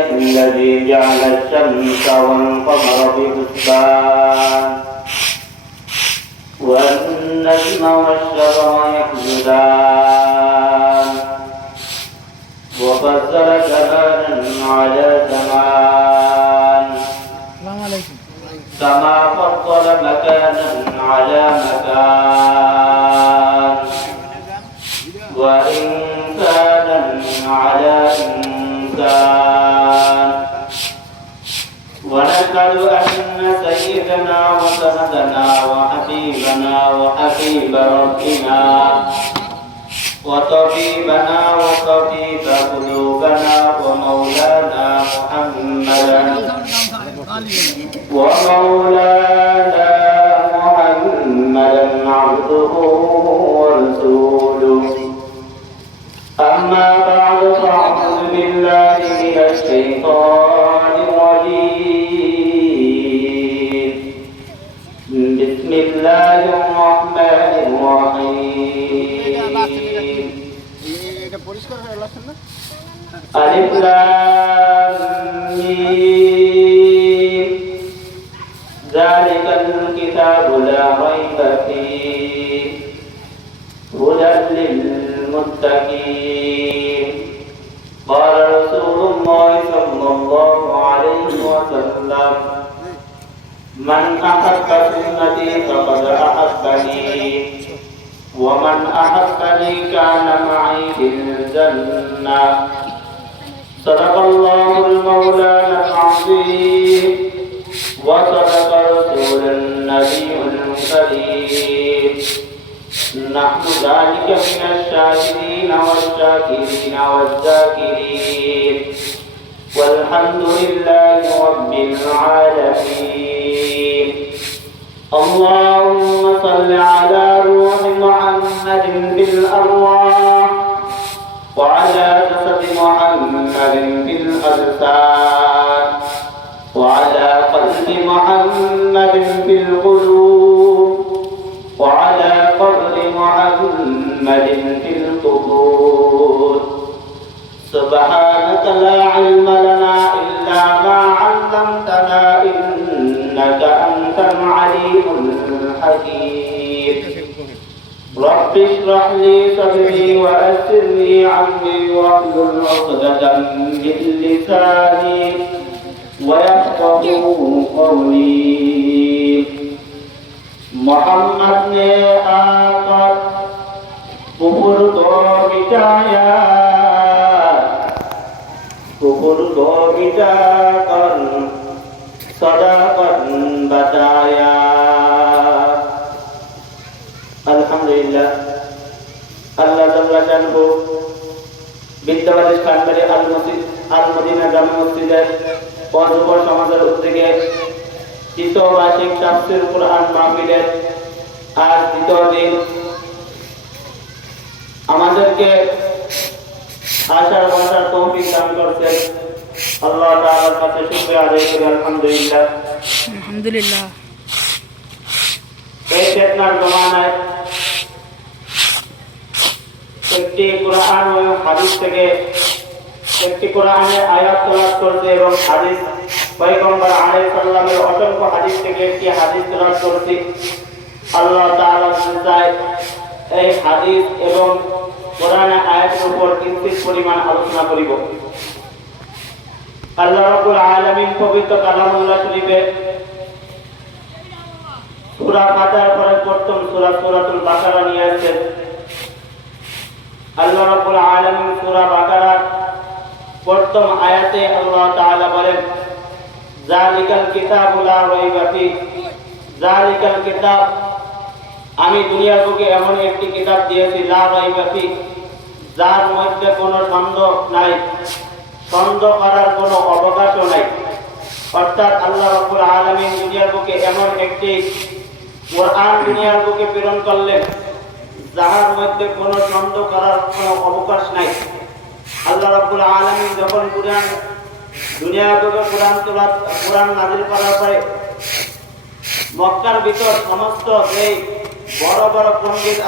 لله الذي جعل الشمس والقمر بحسبان والنجم والشجر يحجدان وفضل زمانا على زمان كما فضل مكانا على مكان وإنسانا على إنسان ونشهد أن سيدنا وسندنا وحبيبنا وحبيب ربنا وطبيبنا وطبيب قلوبنا ومولانا محمدا عبده ورسوله أما بعد فأعوذ بالله من الشيطان الرجيم بسم الله الرحمن الرحيم ألف لام ميم ذلك الكتاب لا ريب فيه هدى للمتقين قال رسول الله صلى الله عليه وسلم من أحب سنتي فقد أحبني ومن أحبني كان معي في الجنة صدق الله المولانا العظيم وصدق رسول النبي الكريم نحن ذلك من الشاكرين والشاكرين والذاكرين والحمد لله رب العالمين اللهم صل على روح محمد بالأرواح وعلى جسد محمد بالأجساد وعلى قلب محمد بالقلوب وعلى قبر محمد في القبور سبحانك لا علم لنا إلا ما علمتنا إنك أنت العليم الحكيم رب اشرح لي صدري ويسر لي أمري واحلل عقدة من لساني ويفقهوا قولي محمد نے آकर कुफर को मिटाया कुफर को मिटाकर सदाकत बताया अल्हम्दुलिल्लाह अल्लाह जल्ला जानहु বিদ্যাবাদী খানবাড়ি আল মদিনা জামে মসজিদের পর্যটক সমাজের উদ্যোগে তৃতীয় বার্ষিক তাফসীর কুরআন মাহফিলের আজ দ্বিতীয় দিন আমাদেরকে আশার বসার তৌফিক দান করেছেন আল্লাহ তাআলার কাছে শুকরিয়া আদায় করি আলহামদুলিল্লাহ আলহামদুলিল্লাহ এই ফিতনার জমানায় একটি কোরআন ও হাদিস থেকে একটি কোরআনের আয়াত তেলাওয়াত করতে এবং হাদিস পয়গম্বর আলাইহিস সালামের অসংখ্য হাদিস থেকে একটি হাদিস তেলাওয়াত করতে আল্লাহ তাআলা চায় এই হাদিস এবং কোরআনের আয়াতের উপর কিঞ্চিত পরিমাণ আলোচনা করিব আল্লাহ রাব্বুল আলামিন পবিত্র কালামুল্লাহ শরীফে সূরা ফাতিহার পরে প্রথম সূরা সূরাতুল বাকারা নিয়ে আসছেন আল্লাহ রাব্বুল আলামিন সূরা বাকারার প্রথম আয়াতে আল্লাহ তাআলা বলেন যালিকাল কিতাবু লা রাইবা ফিহি যালিকাল কিতাব আমি দুনিয়ার বুকে এমন একটি কিতাব দিয়েছি লা রাইবা ফিহি যার মধ্যে কোনো সন্দেহ নাই সন্দেহ করার কোনো অবকাশও নাই অর্থাৎ আল্লাহ রাব্বুল আলামিন দুনিয়ার বুকে এমন একটি কোরআন দুনিয়ার বুকে প্রেরণ করলেন যার মধ্যে কোনো সন্দেহ করার কোনো অবকাশ নাই আল্লাহ রাব্বুল আলামিন যখন কুরআন দুনিয়ার বুকে কোরআন নাযিল করার পরে মক্কার ভিতর সমস্ত এই বড় বড় পণ্ডিত